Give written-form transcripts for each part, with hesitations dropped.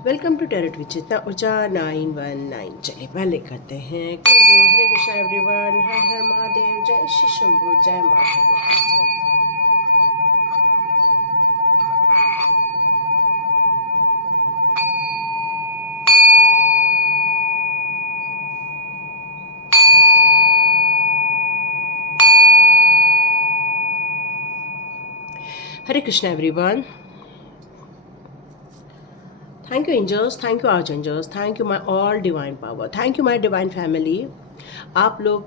Welcome to tarot with Chetna Urja 919। चलिए पहले करते हैं क्लिनजिंग। हरे कृष्णा एवरीवन, हर हर महादेव, जय श्री शंभू, जय माँ Bhagwati. Hare Krishna everyone, thank you angels, thank you arch angels, thank you my all divine power, thank you my divine family. आप लोग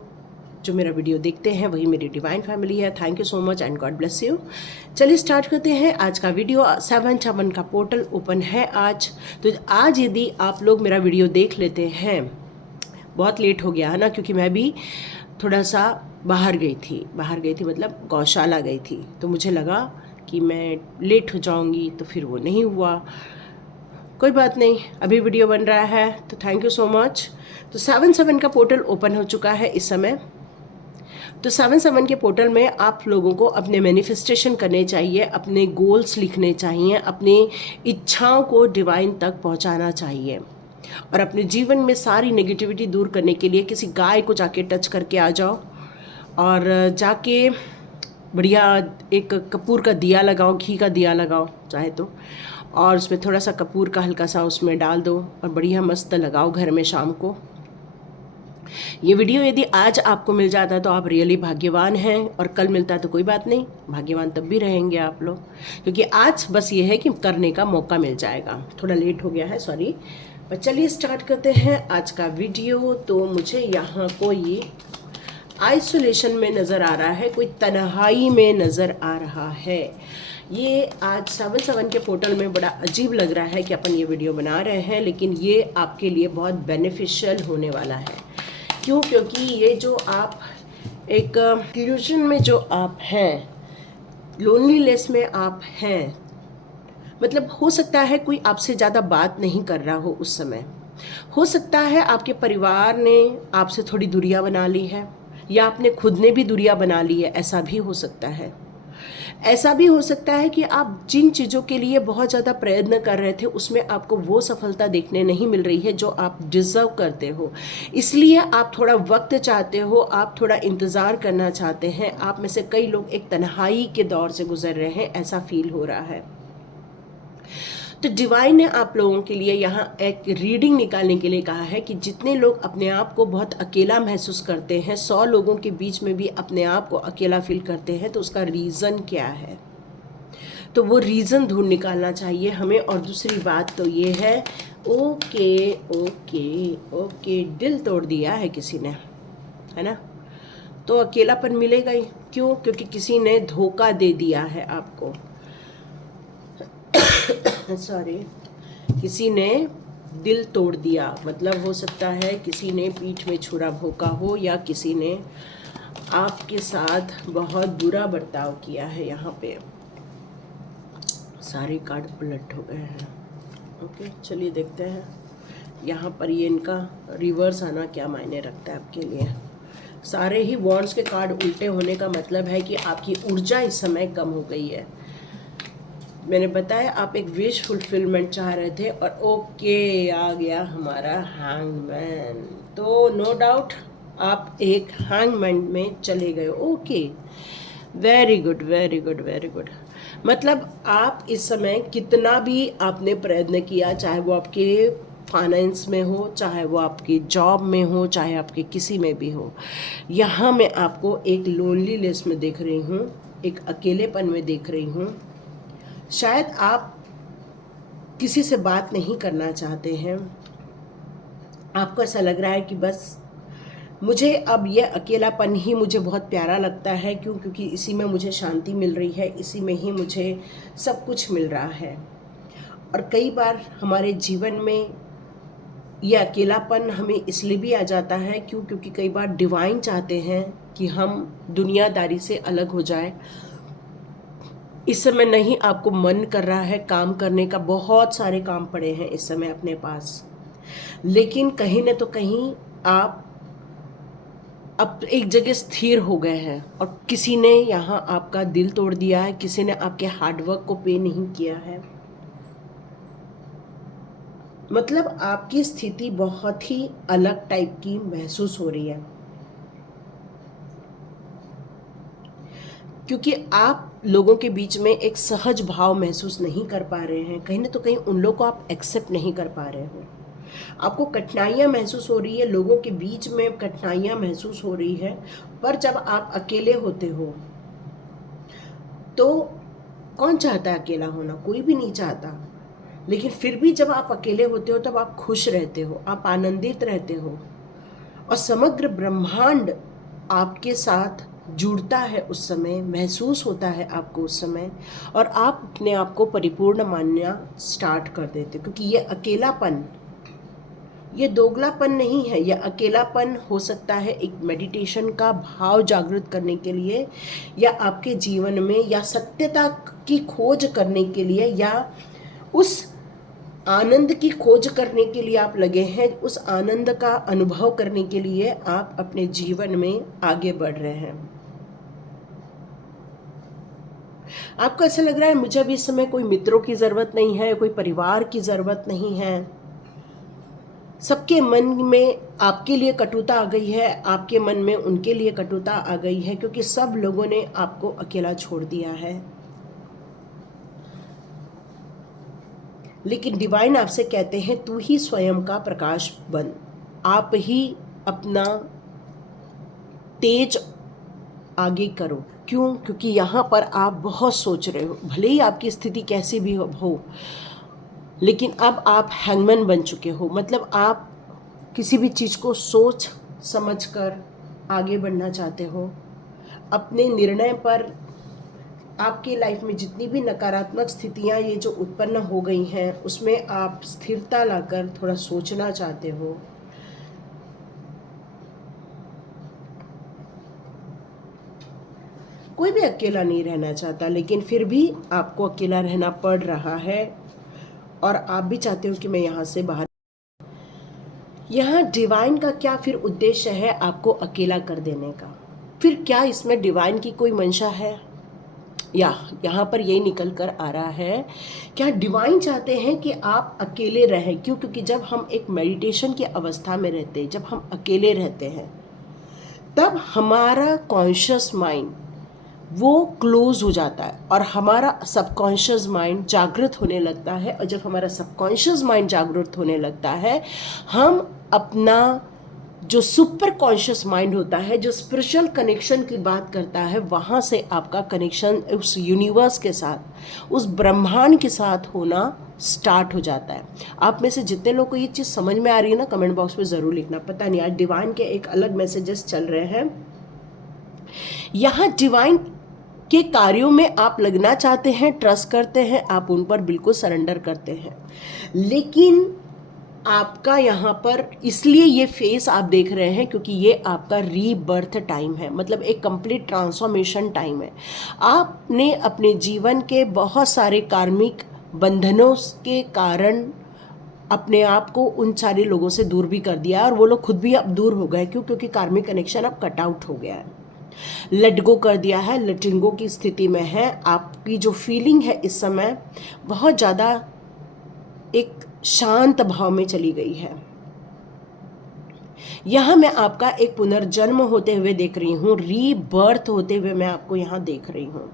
जो मेरा वीडियो देखते हैं वही मेरी डिवाइन फैमिली है। Thank you so much and god bless you. चलिए स्टार्ट करते हैं आज का वीडियो। 7/7 का पोर्टल ओपन है आज। तो आज यदि आप लोग मेरा वीडियो देख लेते हैं, बहुत लेट हो गया है ना, क्योंकि मैं भी थोड़ा सा बाहर गई थी मतलब गौशाला गई थी, तो मुझे लगा कि मैं लेट हो जाऊंगी, तो फिर वो नहीं हुआ। कोई बात नहीं, अभी वीडियो बन रहा है, तो थैंक यू सो मच। तो 7/7 का पोर्टल ओपन हो चुका है इस समय। तो 7/7 के पोर्टल में आप लोगों को अपने मैनिफेस्टेशन करने चाहिए, अपने गोल्स लिखने चाहिए, अपनी इच्छाओं को डिवाइन तक पहुंचाना चाहिए, और अपने जीवन में सारी नेगेटिविटी दूर करने के लिए किसी गाय को जाके टच करके आ जाओ, और जाके बढ़िया एक कपूर का दिया लगाओ, घी का दिया लगाओ चाहे तो, और उसमें थोड़ा सा कपूर का हल्का सा उसमें डाल दो और बढ़िया मस्त लगाओ घर में शाम को। ये वीडियो यदि आज आपको मिल जाता तो आप रियली भाग्यवान हैं, और कल मिलता तो कोई बात नहीं, भाग्यवान तब भी रहेंगे आप लोग, क्योंकि आज बस ये है कि करने का मौका मिल जाएगा। थोड़ा लेट हो गया है, सॉरी। पर चलिए स्टार्ट करते हैं आज का वीडियो। तो मुझे यहाँ कोई आइसोलेशन में नज़र आ रहा है, कोई तन्हाई में नज़र आ रहा है। ये आज 7/7 के पोर्टल में बड़ा अजीब लग रहा है कि अपन ये वीडियो बना रहे हैं, लेकिन ये आपके लिए बहुत बेनिफिशियल होने वाला है। क्यों? क्योंकि ये जो आप एक इल्यूजन में जो आप हैं, लोनलीनेस में आप हैं, मतलब हो सकता है कोई आपसे ज़्यादा बात नहीं कर रहा हो उस समय, हो सकता है आपके परिवार ने आपसे थोड़ी दूरियां बना ली है, या आपने खुद ने भी दूरियां बना ली है, ऐसा भी हो सकता है। ऐसा भी हो सकता है कि आप जिन चीज़ों के लिए बहुत ज़्यादा प्रयत्न कर रहे थे उसमें आपको वो सफलता देखने नहीं मिल रही है जो आप डिज़र्व करते हो, इसलिए आप थोड़ा वक्त चाहते हो, आप थोड़ा इंतज़ार करना चाहते हैं। आप में से कई लोग एक तन्हाई के दौर से गुजर रहे हैं, ऐसा फील हो रहा है। तो डिवाइन ने आप लोगों के लिए यहाँ एक रीडिंग निकालने के लिए कहा है कि जितने लोग अपने आप को बहुत अकेला महसूस करते हैं, 100 लोगों के बीच में भी अपने आप को अकेला फील करते हैं, तो उसका रीज़न क्या है? तो वो रीज़न ढूंढ निकालना चाहिए हमें। और दूसरी बात तो ये है, ओके ओके ओके, दिल तोड़ दिया है किसी ने, है ना, तो अकेलापन मिलेगा ही। क्यों? क्योंकि किसी ने धोखा दे दिया है आपको, सॉरी, किसी ने दिल तोड़ दिया, मतलब हो सकता है किसी ने पीठ में छुरा भोंका हो, या किसी ने आपके साथ बहुत बुरा बर्ताव किया है। यहाँ पे सारे कार्ड पलट हो गए हैं। ओके, चलिए देखते हैं यहाँ पर ये इनका रिवर्स आना क्या मायने रखता है आपके लिए। सारे ही वॉन्ड्स के कार्ड उल्टे होने का मतलब है कि आपकी ऊर्जा इस समय कम हो गई है। मैंने बताया आप एक विश फुलफिलमेंट चाह रहे थे, और ओके आ गया हमारा हैंगमैन। तो नो डाउट आप एक हैंगमैन में चले गए। Okay, very good very good very good. मतलब आप इस समय कितना भी आपने प्रयत्न किया, चाहे वो आपके फाइनेंस में हो, चाहे वो आपकी जॉब में हो, चाहे आपके किसी में भी हो, यहाँ मैं आपको एक लोनली लिस्ट में देख रही हूँ, एक अकेलेपन में देख रही हूँ। शायद आप किसी से बात नहीं करना चाहते हैं, आपको ऐसा लग रहा है कि बस मुझे अब ये अकेलापन ही मुझे बहुत प्यारा लगता है। क्यों? क्योंकि इसी में मुझे शांति मिल रही है, इसी में ही मुझे सब कुछ मिल रहा है। और कई बार हमारे जीवन में ये अकेलापन हमें इसलिए भी आ जाता है, क्योंकि कई बार डिवाइन चाहते हैं कि हम दुनियादारी से अलग हो जाए। इस समय नहीं आपको मन कर रहा है काम करने का, बहुत सारे काम पड़े हैं इस समय अपने पास, लेकिन कहीं न तो कहीं आप अब एक जगह स्थिर हो गए हैं, और किसी ने यहाँ आपका दिल तोड़ दिया है, किसी ने आपके हार्डवर्क को पे नहीं किया है। मतलब आपकी स्थिति बहुत ही अलग टाइप की महसूस हो रही है, क्योंकि आप लोगों के बीच में एक सहज भाव महसूस नहीं कर पा रहे हैं। कहीं ना तो कहीं उन लोगों को आप एक्सेप्ट नहीं कर पा रहे हो। आपको कठिनाइयाँ महसूस हो रही है, लोगों के बीच में कठिनाइयाँ महसूस हो रही है। पर जब आप अकेले होते हो तो कौन चाहता है अकेला होना? कोई भी नहीं चाहता। लेकिन फिर भी जब आप अकेले होते हो तब आप खुश रहते हो, आप आनंदित रहते हो, और समग्र ब्रह्मांड आपके साथ जुड़ता है उस समय, महसूस होता है आपको उस समय, और आप अपने आप को परिपूर्ण मानना स्टार्ट कर देते हो। क्योंकि ये अकेलापन, ये दोगलापन नहीं है, यह अकेलापन हो सकता है एक मेडिटेशन का भाव जागृत करने के लिए, या आपके जीवन में, या सत्यता की खोज करने के लिए, या उस आनंद की खोज करने के लिए आप लगे हैं। उस आनंद का अनुभव करने के लिए आप अपने जीवन में आगे बढ़ रहे हैं। आपको ऐसा लग रहा है मुझे अभी इस समय कोई मित्रों की ज़रूरत नहीं है, कोई परिवार की ज़रूरत नहीं है। सबके मन में आपके लिए कटुता आ गई है, आपके मन में उनके लिए कटुता आ गई है, क्योंकि सब लोगों ने आपको अकेला छोड़ दिया है। लेकिन डिवाइन आपसे कहते हैं तू ही स्वयं का प्रकाश बन, आप ही अपना तेज आगे करो। क्यों? क्योंकि यहाँ पर आप बहुत सोच रहे हो, भले ही आपकी स्थिति कैसी भी हो, लेकिन अब आप हैंगमैन बन चुके हो। मतलब आप किसी भी चीज़ को सोच समझ कर आगे बढ़ना चाहते हो। अपने निर्णय पर, आपकी लाइफ में जितनी भी नकारात्मक स्थितियाँ ये जो उत्पन्न हो गई हैं उसमें आप स्थिरता लाकर थोड़ा सोचना चाहते हो। कोई भी अकेला नहीं रहना चाहता, लेकिन फिर भी आपको अकेला रहना पड़ रहा है, और आप भी चाहते हो कि मैं यहाँ से बाहर। यहाँ डिवाइन का क्या फिर उद्देश्य है आपको अकेला कर देने का? फिर क्या इसमें डिवाइन की कोई मंशा है? या यहाँ पर यही निकल कर आ रहा है, क्या डिवाइन चाहते हैं कि आप अकेले रहें? क्यों? क्योंकि जब हम एक मेडिटेशन की अवस्था में रहते हैं, जब हम अकेले रहते हैं, तब हमारा कॉन्शियस माइंड वो क्लोज हो जाता है और हमारा सबकॉन्शियस माइंड जागृत होने लगता है। और जब हमारा सबकॉन्शियस माइंड जागृत होने लगता है, हम अपना जो सुपर कॉन्शियस माइंड होता है, जो स्पिरिचुअल कनेक्शन की बात करता है, वहाँ से आपका कनेक्शन उस यूनिवर्स के साथ, उस ब्रह्मांड के साथ होना स्टार्ट हो जाता है। आप में से जितने लोग को ये चीज़ समझ में आ रही है ना, कमेंट बॉक्स में ज़रूर लिखना। पता नहीं आज डिवाइन के एक अलग मैसेजेस चल रहे हैं। यहाँ डिवाइन के कार्यों में आप लगना चाहते हैं, ट्रस्ट करते हैं, आप उन पर बिल्कुल सरेंडर करते हैं। लेकिन आपका यहाँ पर इसलिए ये फेस आप देख रहे हैं क्योंकि ये आपका रीबर्थ टाइम है, मतलब एक कंप्लीट ट्रांसफॉर्मेशन टाइम है। आपने अपने जीवन के बहुत सारे कार्मिक बंधनों के कारण अपने आप को उन सारे लोगों से दूर भी कर दिया, और वो लोग खुद भी अब दूर हो गए। क्यों? क्योंकि कार्मिक कनेक्शन अब कट आउट हो गया है, लेट गो कर दिया है, लेटिंग गो की स्थिति में है। आपकी जो फीलिंग है इस समय बहुत ज़्यादा एक शांत भाव में चली गई है। यहाँ मैं आपका एक पुनर्जन्म होते हुए देख रही हूँ, रीबर्थ होते हुए मैं आपको यहाँ देख रही हूँ।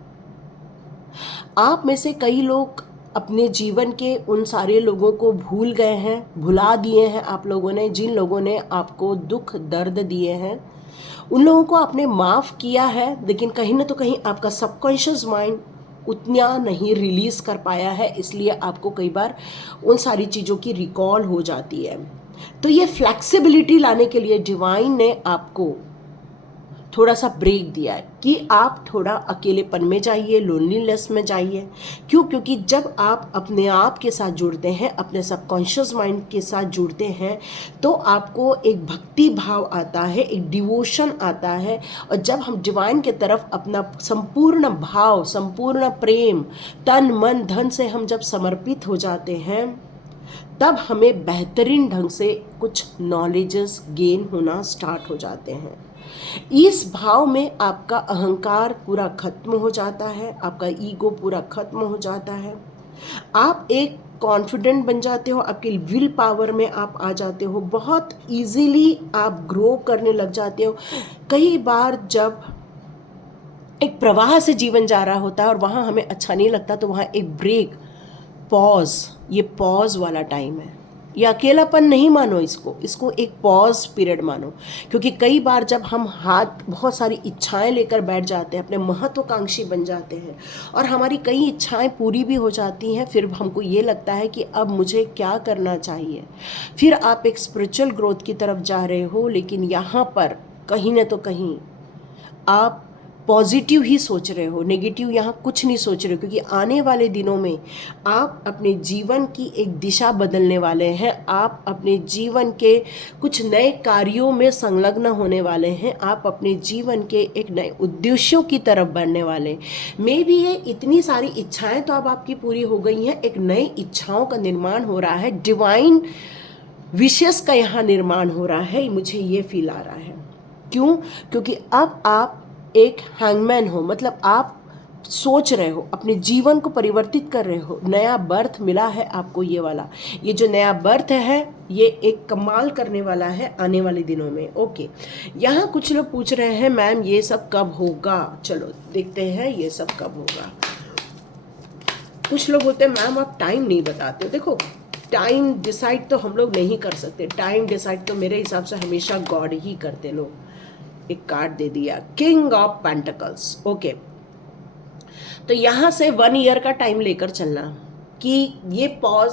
आप में से कई लोग अपने जीवन के उन सारे लोगों को भूल गए हैं, भुला दिए हैं आप लोगों ने, जिन लोगों ने आपको दुख दर्द दिए हैं। उन लोगों को आपने माफ़ किया है, लेकिन कहीं ना तो कहीं आपका सबकॉन्शियस माइंड उतना नहीं रिलीज़ कर पाया है, इसलिए आपको कई बार उन सारी चीज़ों की रिकॉल हो जाती है। तो ये फ्लेक्सिबिलिटी लाने के लिए डिवाइन ने आपको थोड़ा सा ब्रेक दिया है कि आप थोड़ा अकेलेपन में जाइए, लोनलीनेस में जाइए। क्यों? क्योंकि जब आप अपने आप के साथ जुड़ते हैं, अपने सबकॉन्शियस माइंड के साथ जुड़ते हैं, तो आपको एक भक्ति भाव आता है, एक डिवोशन आता है। और जब हम डिवाइन के तरफ अपना संपूर्ण भाव, संपूर्ण प्रेम, तन मन धन से हम जब समर्पित हो जाते हैं, तब हमें बेहतरीन ढंग से कुछ नॉलेजेस गेन होना स्टार्ट हो जाते हैं। इस भाव में आपका अहंकार पूरा खत्म हो जाता है, आपका ईगो पूरा खत्म हो जाता है। आप एक कॉन्फिडेंट बन जाते हो, आपके विल पावर में आप आ जाते हो, बहुत इजीली आप ग्रो करने लग जाते हो। कई बार जब एक प्रवाह से जीवन जा रहा होता है और वहाँ हमें अच्छा नहीं लगता, तो वहाँ एक ब्रेक, पॉज, ये पॉज वाला टाइम है। ये अकेलापन नहीं मानो, इसको एक पॉज पीरियड मानो। क्योंकि कई बार जब हम बहुत सारी इच्छाएं लेकर बैठ जाते हैं, अपने महत्वाकांक्षी बन जाते हैं और हमारी कई इच्छाएं पूरी भी हो जाती हैं, फिर हमको ये लगता है कि अब मुझे क्या करना चाहिए। फिर आप एक स्पिरिचुअल ग्रोथ की तरफ जा रहे हो, लेकिन यहाँ पर कहीं न तो कहीं आप पॉजिटिव ही सोच रहे हो, नेगेटिव यहाँ कुछ नहीं सोच रहे हो। क्योंकि आने वाले दिनों में आप अपने जीवन की एक दिशा बदलने वाले हैं, आप अपने जीवन के कुछ नए कार्यों में संलग्न होने वाले हैं, आप अपने जीवन के एक नए उद्देश्यों की तरफ बढ़ने वाले। मे बी ये इतनी सारी इच्छाएं तो अब आपकी पूरी हो गई हैं, एक नई इच्छाओं का निर्माण हो रहा है, डिवाइन विशेष का यहाँ निर्माण हो रहा है, मुझे ये फील आ रहा है। क्यों? क्योंकि अब आप एक हैंगमैन हो, मतलब आप सोच रहे हो, अपने जीवन को परिवर्तित कर रहे हो, नया बर्थ मिला है आपको। ये वाला, ये जो नया बर्थ है, ये एक कमाल करने वाला है आने वाले दिनों में। ओके, यहाँ कुछ लोग पूछ रहे हैं मैम ये सब कब होगा। चलो देखते हैं ये सब कब होगा। कुछ लोग बोलते हैं मैम आप टाइम नहीं बताते हो। देखो, टाइम डिसाइड तो हम लोग नहीं कर सकते, टाइम डिसाइड तो मेरे हिसाब से हमेशा गॉड ही करते। लोग एक कार्ड दे दिया, किंग ऑफ पेंटिकल्स। ओके, तो यहां से 1 ईयर का टाइम लेकर चलना कि ये पॉज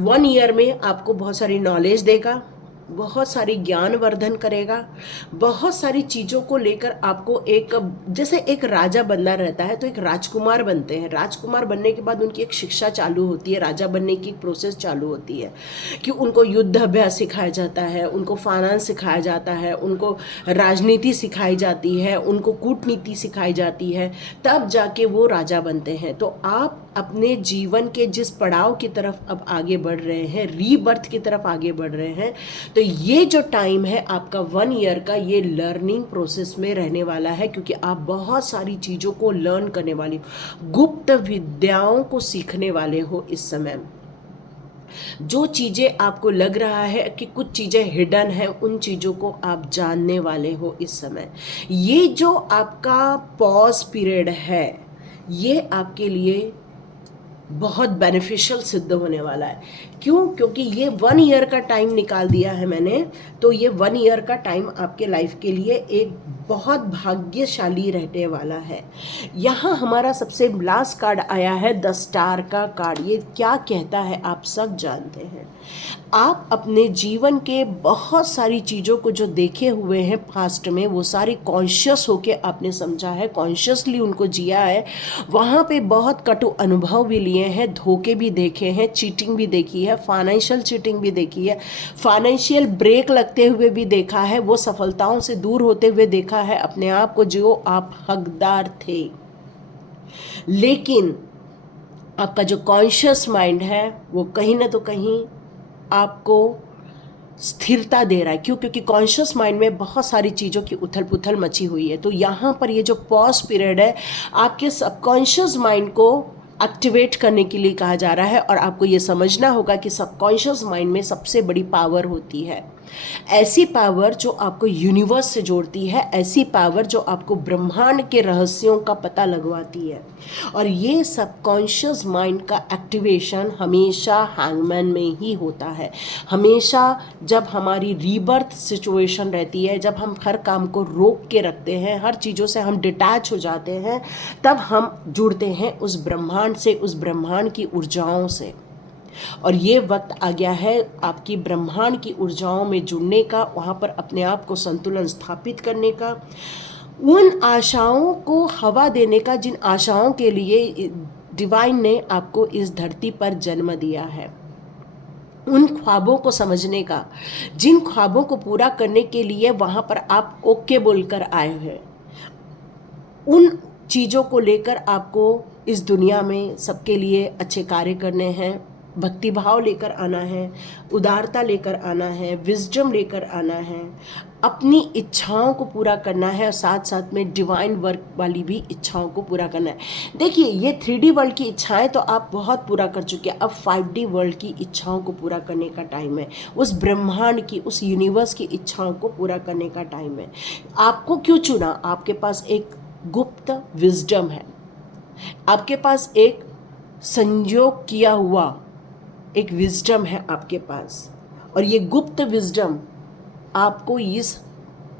1 ईयर में आपको बहुत सारी नॉलेज देगा, बहुत सारी ज्ञानवर्धन करेगा, बहुत सारी चीज़ों को लेकर आपको एक, जैसे एक राजा बनना रहता है तो एक राजकुमार बनते हैं। राजकुमार बनने के बाद उनकी एक शिक्षा चालू होती है, राजा बनने की एक प्रोसेस चालू होती है कि उनको युद्ध अभ्यास सिखाया जाता है, उनको फाइनेंस सिखाया जाता है, उनको राजनीति सिखाई जाती है, उनको कूटनीति सिखाई जाती है, तब जाके वो राजा बनते हैं। तो आप अपने जीवन के जिस पड़ाव की तरफ अब आगे बढ़ रहे हैं, रीबर्थ की तरफ आगे बढ़ रहे हैं, तो ये जो टाइम है आपका 1 ईयर का, ये लर्निंग प्रोसेस में रहने वाला है। क्योंकि आप बहुत सारी चीज़ों को लर्न करने वाले हो, गुप्त विद्याओं को सीखने वाले हो इस समय। जो चीज़ें आपको लग रहा है कि कुछ चीज़ें हिडन है, उन चीज़ों को आप जानने वाले हो इस समय। ये जो आपका पॉज पीरियड है, ये आपके लिए बहुत बेनिफिशियल सिद्ध होने वाला है। क्यों? क्योंकि ये 1 ईयर का टाइम निकाल दिया है मैंने, तो ये 1 ईयर का टाइम आपके लाइफ के लिए एक बहुत भाग्यशाली रहने वाला है। यहाँ हमारा सबसे लास्ट कार्ड आया है द स्टार का कार्ड। ये क्या कहता है आप सब जानते हैं। आप अपने जीवन के बहुत सारी चीज़ों को जो देखे हुए हैं पास्ट में, वो सारी कॉन्शियस होके आपने समझा है, कॉन्शियसली उनको जिया है। वहाँ पे बहुत कटु अनुभव भी लिए हैं, धोखे भी देखे हैं, चीटिंग भी देखी है, फाइनेंशियल चीटिंग भी देखी है, फाइनेंशियल ब्रेक लगते हुए भी देखा है, वो सफलताओं से दूर होते हुए देखा है अपने आप को जो आप हकदार थे। लेकिन आपका जो कॉन्शियस माइंड है वो कहीं ना तो कहीं आपको स्थिरता दे रहा है। क्यों? क्योंकि कॉन्शियस माइंड में बहुत सारी चीज़ों की उथल पुथल मची हुई है। तो यहाँ पर ये जो पॉज पीरियड है, आपके सबकॉन्शियस माइंड को एक्टिवेट करने के लिए कहा जा रहा है। और आपको ये समझना होगा कि सबकॉन्शियस माइंड में सबसे बड़ी पावर होती है, ऐसी पावर जो आपको यूनिवर्स से जोड़ती है, ऐसी पावर जो आपको ब्रह्मांड के रहस्यों का पता लगवाती है। और ये सबकॉन्शियस माइंड का एक्टिवेशन हमेशा हैंगमैन में ही होता है। हमेशा जब हमारी रीबर्थ सिचुएशन रहती है, जब हम हर काम को रोक के रखते हैं, हर चीज़ों से हम डिटैच हो जाते हैं, तब हम जुड़ते हैं उस ब्रह्मांड से, उस ब्रह्मांड की ऊर्जाओं से। और ये वक्त आ गया है आपकी ब्रह्मांड की ऊर्जाओं में जुड़ने का, वहाँ पर अपने आप को संतुलन स्थापित करने का, उन आशाओं को हवा देने का जिन आशाओं के लिए डिवाइन ने आपको इस धरती पर जन्म दिया है, उन ख्वाबों को समझने का, जिन ख्वाबों को पूरा करने के लिए वहाँ पर आप ओके बोलकर आए हैं, उन चीज़ों को लेकर आपको इस दुनिया में सबके लिए अच्छे कार्य करने हैं, भक्ति भाव लेकर आना है, उदारता लेकर आना है, विजडम लेकर आना है, अपनी इच्छाओं को पूरा करना है और साथ साथ में डिवाइन वर्क वाली भी इच्छाओं को पूरा करना है। देखिए, ये 3D वर्ल्ड की इच्छाएं तो आप बहुत पूरा कर चुके हैं, अब 5D वर्ल्ड की इच्छाओं को पूरा करने का टाइम है, उस ब्रह्मांड की, उस यूनिवर्स की इच्छाओं को पूरा करने का टाइम है। आपको क्यों चुना? आपके पास एक गुप्त विजडम है, आपके पास एक संयोग किया हुआ एक विजडम है आपके पास, और ये गुप्त विजडम आपको इस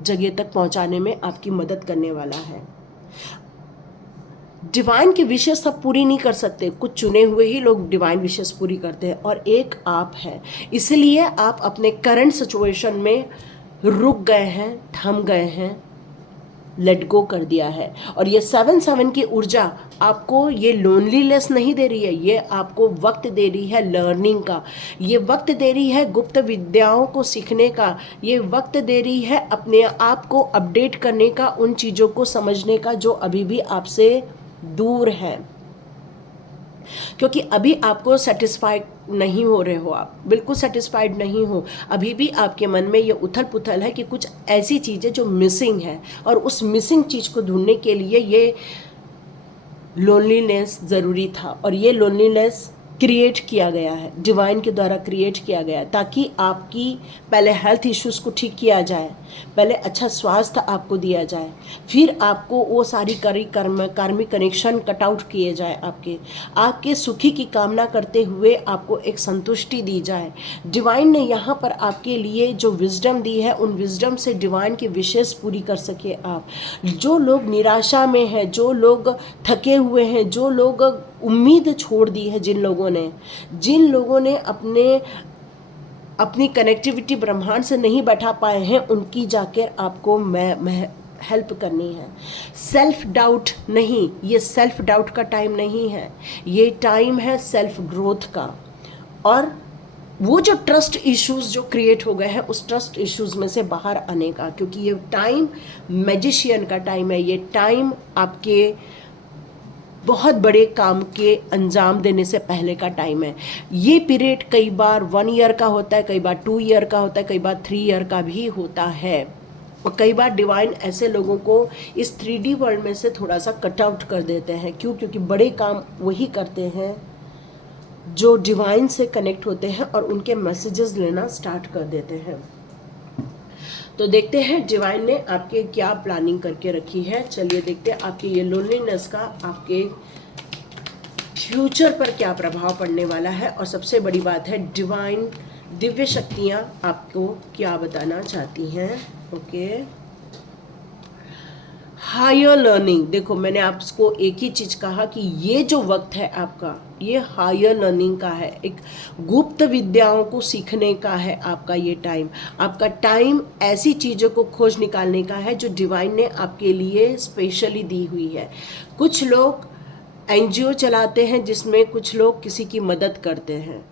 जगह तक पहुंचाने में आपकी मदद करने वाला है। डिवाइन की विशेष सब पूरी नहीं कर सकते, कुछ चुने हुए ही लोग डिवाइन विशेष पूरी करते हैं, और एक आप है। इसलिए आप अपने करंट सिचुएशन में रुक गए हैं, थम गए हैं, लेट गो कर दिया है। और ये 7/7 की ऊर्जा आपको ये लोनलीनेस नहीं दे रही है, ये आपको वक्त दे रही है लर्निंग का, ये वक्त दे रही है गुप्त विद्याओं को सीखने का, ये वक्त दे रही है अपने आप को अपडेट करने का, उन चीज़ों को समझने का जो अभी भी आपसे दूर है। क्योंकि अभी आपको सेटिस्फाइड नहीं हो रहे हो, आप बिल्कुल सेटिस्फाइड नहीं हो, अभी भी आपके मन में ये उथल पुथल है कि कुछ ऐसी चीज़ें जो मिसिंग है, और उस मिसिंग चीज़ को ढूंढने के लिए ये लोनलीनेस ज़रूरी था, और ये लोनलीनेस क्रिएट किया गया है, डिवाइन के द्वारा क्रिएट किया गया है, ताकि आपकी पहले हेल्थ इश्यूज़ को ठीक किया जाए, पहले अच्छा स्वास्थ्य आपको दिया जाए, फिर आपको वो सारी कार्मिक कनेक्शन कट आउट किए जाए, आपके सुखी की कामना करते हुए आपको एक संतुष्टि दी जाए। डिवाइन ने यहाँ पर आपके लिए जो विजडम दी है, उन विजडम से डिवाइन की विशेष पूरी कर सके आप। जो लोग निराशा में हैं, जो लोग थके हुए हैं, जो लोग उम्मीद छोड़ दी है, जिन लोगों ने अपनी कनेक्टिविटी ब्रह्मांड से नहीं बैठा पाए हैं, उनकी जाकर आपको मैं हेल्प करनी है। सेल्फ डाउट नहीं, ये सेल्फ डाउट का टाइम नहीं है, ये टाइम है सेल्फ ग्रोथ का, और वो जो ट्रस्ट इश्यूज जो क्रिएट हो गए हैं, उस ट्रस्ट इश्यूज में से बाहर आने का, क्योंकि ये टाइम मैजिशियन का टाइम है, ये टाइम आपके बहुत बड़े काम के अंजाम देने से पहले का टाइम है। ये पीरियड कई बार 1 ईयर का होता है, कई बार 2 ईयर का होता है, कई बार 3 ईयर का भी होता है, और कई बार डिवाइन ऐसे लोगों को इस 3D वर्ल्ड में से थोड़ा सा कट आउट कर देते हैं। क्यों? क्योंकि बड़े काम वही करते हैं जो डिवाइन से कनेक्ट होते हैं और उनके मैसेजेस लेना स्टार्ट कर देते हैं। तो देखते हैं डिवाइन ने आपके क्या प्लानिंग करके रखी है। चलिए देखते हैं आपके ये लोनलीनेस का आपके फ्यूचर पर क्या प्रभाव पड़ने वाला है, और सबसे बड़ी बात है डिवाइन दिव्य शक्तियाँ आपको क्या बताना चाहती हैं। Okay, higher learning. देखो, मैंने आपको एक ही चीज़ कहा कि ये जो वक्त है आपका, ये हायर लर्निंग का है, एक गुप्त विद्याओं को सीखने का है आपका ये टाइम। आपका टाइम ऐसी चीज़ों को खोज निकालने का है जो डिवाइन ने आपके लिए स्पेशली दी हुई है। कुछ लोग NGO चलाते हैं जिसमें कुछ लोग किसी की मदद करते हैं,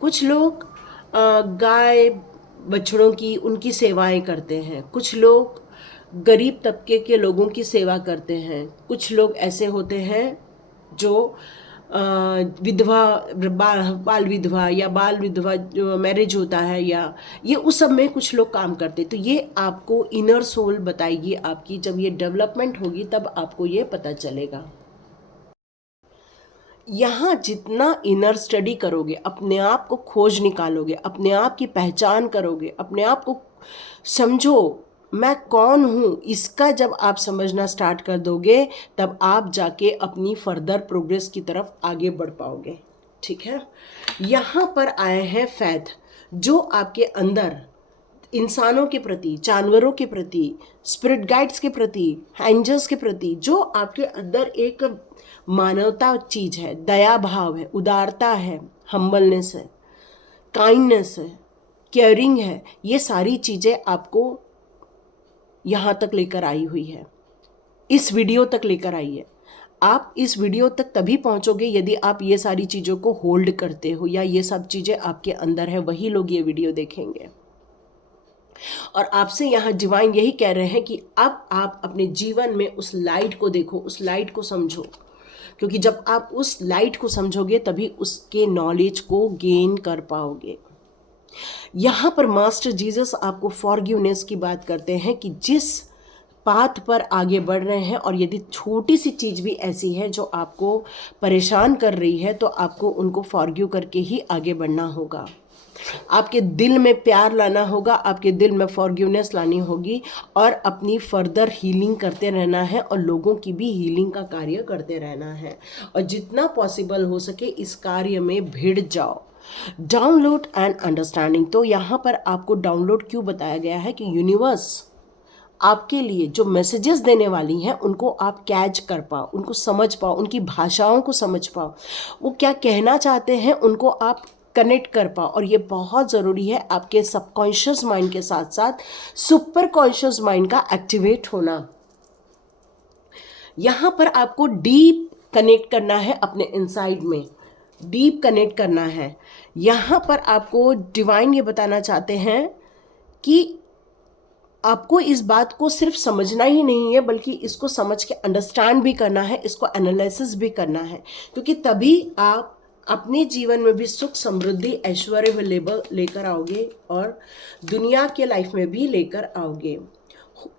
कुछ लोग गाय बछड़ों की उनकी सेवाएं करते हैं, कुछ लोग गरीब तबके के लोगों की सेवा करते हैं, कुछ लोग ऐसे होते हैं जो विधवा बाल विधवा या बाल विधवा जो मैरिज होता है, या ये उस सब में कुछ लोग काम करते। तो ये आपको इनर सोल बताएगी आपकी, जब ये डेवलपमेंट होगी तब आपको ये पता चलेगा। यहाँ जितना इनर स्टडी करोगे, अपने आप को खोज निकालोगे, अपने आप की पहचान करोगे, अपने आप को समझो मैं कौन हूँ, इसका जब आप समझना स्टार्ट कर दोगे, तब आप जाके अपनी फर्दर प्रोग्रेस की तरफ आगे बढ़ पाओगे। ठीक है, यहाँ पर आए हैं फैथ, जो आपके अंदर इंसानों के प्रति, जानवरों के प्रति, स्पिरिट गाइड्स के प्रति, एंजल्स के प्रति, जो आपके अंदर एक मानवता चीज़ है, दया भाव है, उदारता है, हम्बलनेस है, काइंडनेस है, केयरिंग है, ये सारी चीज़ें आपको यहाँ तक लेकर आई हुई है, इस वीडियो तक लेकर आई है। आप इस वीडियो तक तभी पहुँचोगे यदि आप ये सारी चीज़ों को होल्ड करते हो, या ये सब चीज़ें आपके अंदर है, वही लोग ये वीडियो देखेंगे। और आपसे यहाँ डिवाइन यही कह रहे हैं कि अब आप अपने जीवन में उस लाइट को देखो, उस लाइट को समझो। क्योंकि जब आप उस लाइट को समझोगे तभी उसके नॉलेज को गेन कर पाओगे। यहाँ पर मास्टर जीसस आपको फॉरगिवनेस की बात करते हैं कि जिस पाथ पर आगे बढ़ रहे हैं और यदि छोटी सी चीज़ भी ऐसी है जो आपको परेशान कर रही है तो आपको उनको फॉरगिव करके ही आगे बढ़ना होगा। आपके दिल में प्यार लाना होगा, आपके दिल में फॉरगिवनेस लानी होगी और अपनी फर्दर हीलिंग करते रहना है और लोगों की भी हीलिंग का कार्य करते रहना है और जितना पॉसिबल हो सके इस कार्य में भिड़ जाओ। डाउनलोड एंड अंडरस्टैंडिंग, तो यहाँ पर आपको डाउनलोड क्यों बताया गया है कि यूनिवर्स आपके लिए जो मैसेजेस देने वाली हैं उनको आप कैच कर पाओ, उनको समझ पाओ, उनकी भाषाओं को समझ पाओ, वो क्या कहना चाहते हैं उनको आप कनेक्ट कर पाओ। और ये बहुत ज़रूरी है आपके सबकॉन्शियस माइंड के साथ साथ सुपर कॉन्शियस माइंड का एक्टिवेट होना। यहाँ पर आपको डीप कनेक्ट करना है, अपने इनसाइड में डीप कनेक्ट करना है। यहाँ पर आपको डिवाइन ये बताना चाहते हैं कि आपको इस बात को सिर्फ समझना ही नहीं है बल्कि इसको समझ के अंडरस्टैंड भी करना है, इसको एनालिसिस भी करना है, क्योंकि तभी आप अपने जीवन में भी सुख समृद्धि ऐश्वर्य लेकर आओगे और दुनिया के लाइफ में भी लेकर आओगे।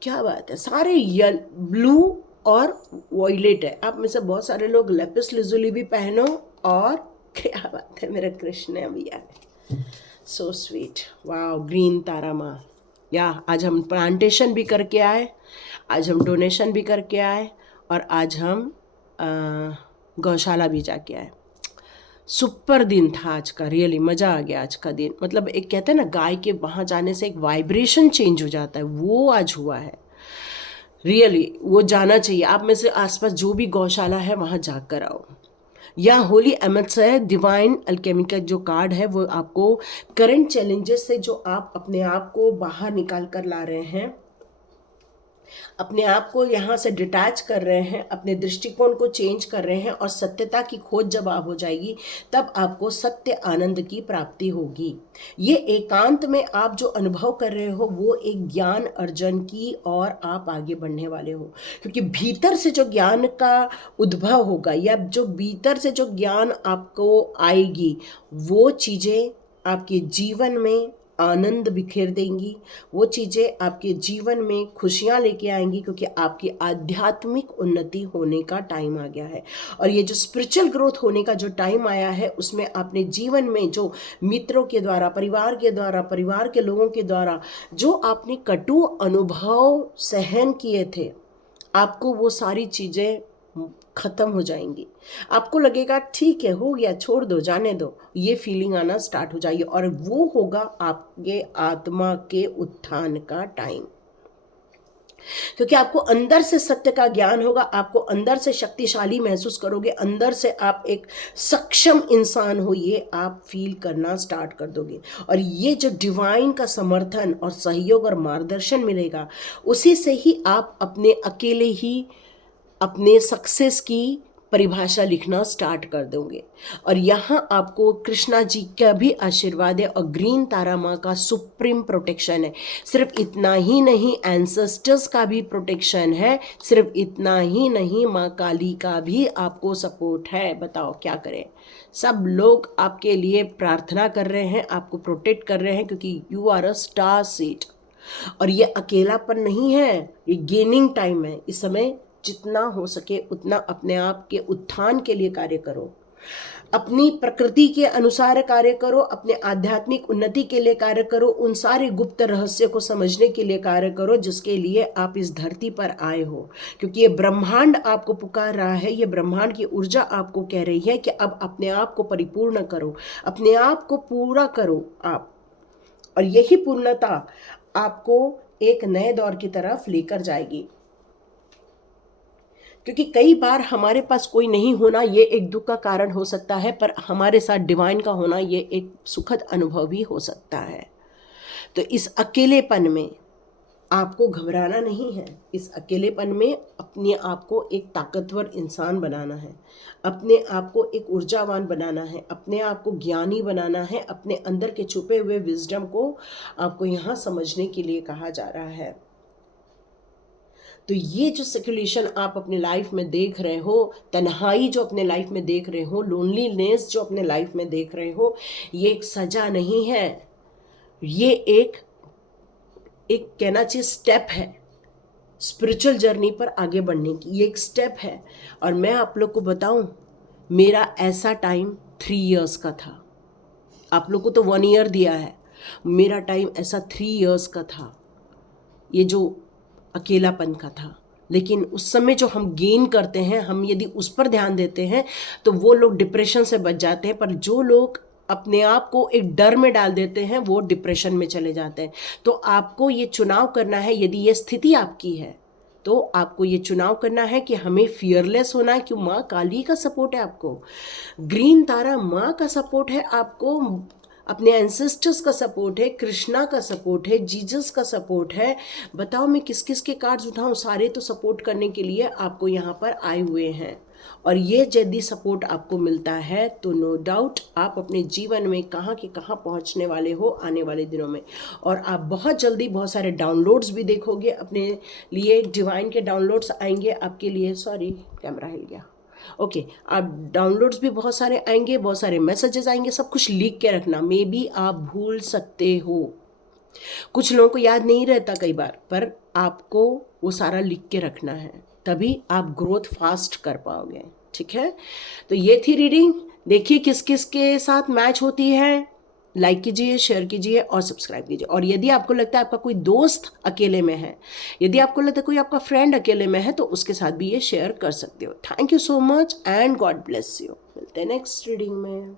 क्या बात है, सारे ब्लू और वॉयलेट है। आप में से बहुत सारे लोग लेपिस लिजुली भी पहनो और क्या बात है, मेरा कृष्ण भैया सो स्वीट, वाह, ग्रीन तारा माँ। या आज हम प्लांटेशन भी करके आए, आज हम डोनेशन भी करके आए और आज हम गौशाला भी जाके आए। सुपर दिन था आज का, रियली मज़ा आ गया आज का दिन। मतलब एक कहते हैं ना गाय के वहाँ जाने से एक वाइब्रेशन चेंज हो जाता है, वो आज हुआ है। रियली वो जाना चाहिए। आप में से आसपास जो भी गौशाला है वहाँ जाकर आओ। या होली एमएट्स है, डिवाइन अल्केमी का जो कार्ड है वो आपको करंट चैलेंजेस से जो आप अपने आप को बाहर निकाल कर ला रहे हैं, अपने आप को यहाँ से डिटैच कर रहे हैं, अपने दृष्टिकोण को चेंज कर रहे हैं और सत्यता की खोज जब आप हो जाएगी तब आपको सत्य आनंद की प्राप्ति होगी। ये एकांत में आप जो अनुभव कर रहे हो वो एक ज्ञान अर्जन की और आप आगे बढ़ने वाले हो, क्योंकि भीतर से जो ज्ञान का उद्भव होगा या जो भीतर से जो ज्ञान आपको आएगी वो चीज़ें आपके जीवन में आनंद बिखेर देंगी, वो चीज़ें आपके जीवन में खुशियाँ लेके आएंगी, क्योंकि आपकी आध्यात्मिक उन्नति होने का टाइम आ गया है। और ये जो स्पिरिचुअल ग्रोथ होने का जो टाइम आया है उसमें आपने जीवन में जो मित्रों के द्वारा, परिवार के द्वारा, परिवार के लोगों के द्वारा जो आपने कटु अनुभव सहन किए थे, आपको वो सारी चीज़ें खत्म हो जाएंगी। आपको लगेगा ठीक है, हो गया, छोड़ दो, जाने दो, ये फीलिंग आना स्टार्ट हो जाएगी और वो होगा आपके आत्मा के उत्थान का टाइम, क्योंकि आपको अंदर से सत्य का ज्ञान होगा, आपको अंदर से शक्तिशाली महसूस करोगे, अंदर से आप एक सक्षम इंसान हो, ये आप फील करना स्टार्ट कर दोगे। और ये जो डिवाइन का समर्थन और सहयोग और मार्गदर्शन मिलेगा उसी से ही आप अपने अकेले ही अपने सक्सेस की परिभाषा लिखना स्टार्ट कर दोगे। और यहाँ आपको कृष्णा जी का भी आशीर्वाद है और ग्रीन तारा माँ का सुप्रीम प्रोटेक्शन है। सिर्फ इतना ही नहीं, एंसेस्टर्स का भी प्रोटेक्शन है। सिर्फ इतना ही नहीं, माँ काली का भी आपको सपोर्ट है। बताओ क्या करें, सब लोग आपके लिए प्रार्थना कर रहे हैं, आपको प्रोटेक्ट कर रहे हैं, क्योंकि you are a star seed. और ये अकेलापन नहीं है, ये गेनिंग टाइम है। इस समय जितना हो सके उतना अपने आप के उत्थान के लिए कार्य करो, अपनी प्रकृति के अनुसार कार्य करो, अपने आध्यात्मिक उन्नति के लिए कार्य करो, उन सारे गुप्त रहस्य को समझने के लिए कार्य करो जिसके लिए आप इस धरती पर आए हो। क्योंकि ये ब्रह्मांड आपको पुकार रहा है, ये ब्रह्मांड की ऊर्जा आपको कह रही है कि अब अपने आप को परिपूर्ण करो, अपने आप को पूरा करो आप। और यही पूर्णता आपको एक नए दौर की तरफ लेकर जाएगी। क्योंकि कई बार हमारे पास कोई नहीं होना ये एक दुख का कारण हो सकता है, पर हमारे साथ डिवाइन का होना ये एक सुखद अनुभव भी हो सकता है। तो इस अकेलेपन में आपको घबराना नहीं है। इस अकेलेपन में अपने आप को एक ताकतवर इंसान बनाना है, अपने आप को एक ऊर्जावान बनाना है, अपने आप को ज्ञानी बनाना है। अपने अंदर के छुपे हुए विजडम को आपको यहाँ समझने के लिए कहा जा रहा है। तो ये जो सिचुएशन आप अपने लाइफ में देख रहे हो, तन्हाई जो अपने लाइफ में देख रहे हो, लोनलीनेस जो अपने लाइफ में देख रहे हो, ये एक सजा नहीं है, ये एक कहना चाहिए स्टेप है स्पिरिचुअल जर्नी पर आगे बढ़ने की। ये एक स्टेप है। और मैं आप लोग को बताऊं, मेरा ऐसा टाइम 3 इयर्स का था। आप लोग को तो 1 ईयर दिया है, मेरा टाइम ऐसा 3 इयर्स का था, ये जो अकेलापन का था। लेकिन उस समय जो हम गेन करते हैं, हम यदि उस पर ध्यान देते हैं तो वो लोग डिप्रेशन से बच जाते हैं। पर जो लोग अपने आप को एक डर में डाल देते हैं वो डिप्रेशन में चले जाते हैं। तो आपको ये चुनाव करना है, यदि ये स्थिति आपकी है तो आपको ये चुनाव करना है कि हमें फियरलेस होना है। क्यों? माँ काली का सपोर्ट है आपको, ग्रीन तारा माँ का सपोर्ट है आपको, अपने एंसेस्टर्स का सपोर्ट है, कृष्णा का सपोर्ट है, जीसस का सपोर्ट है। बताओ मैं किस किस के कार्ड्स उठाऊं? सारे तो सपोर्ट करने के लिए आपको यहाँ पर आए हुए हैं। और ये यदि सपोर्ट आपको मिलता है तो नो डाउट आप अपने जीवन में कहाँ के कहाँ पहुँचने वाले हो आने वाले दिनों में। और आप बहुत जल्दी बहुत सारे डाउनलोड्स भी देखोगे अपने लिए। डिवाइन के डाउनलोड्स आएंगे आपके लिए। सॉरी, कैमरा हिल गया। ओके, आप डाउनलोड्स भी बहुत सारे आएंगे, बहुत सारे मैसेजेस आएंगे। सब कुछ लिख के रखना। मे बी आप भूल सकते हो, कुछ लोगों को याद नहीं रहता कई बार, पर आपको वो सारा लिख के रखना है, तभी आप ग्रोथ फास्ट कर पाओगे। ठीक है, तो ये थी रीडिंग। देखिए किस किस के साथ मैच होती है। लाइक कीजिए, शेयर कीजिए और सब्सक्राइब कीजिए। और यदि आपको लगता है आपका कोई दोस्त अकेले में है, यदि आपको लगता है कोई आपका फ्रेंड अकेले में है, तो उसके साथ भी ये शेयर कर सकते हो। Thank you so much and god bless you. मिलते हैं नेक्स्ट रीडिंग में।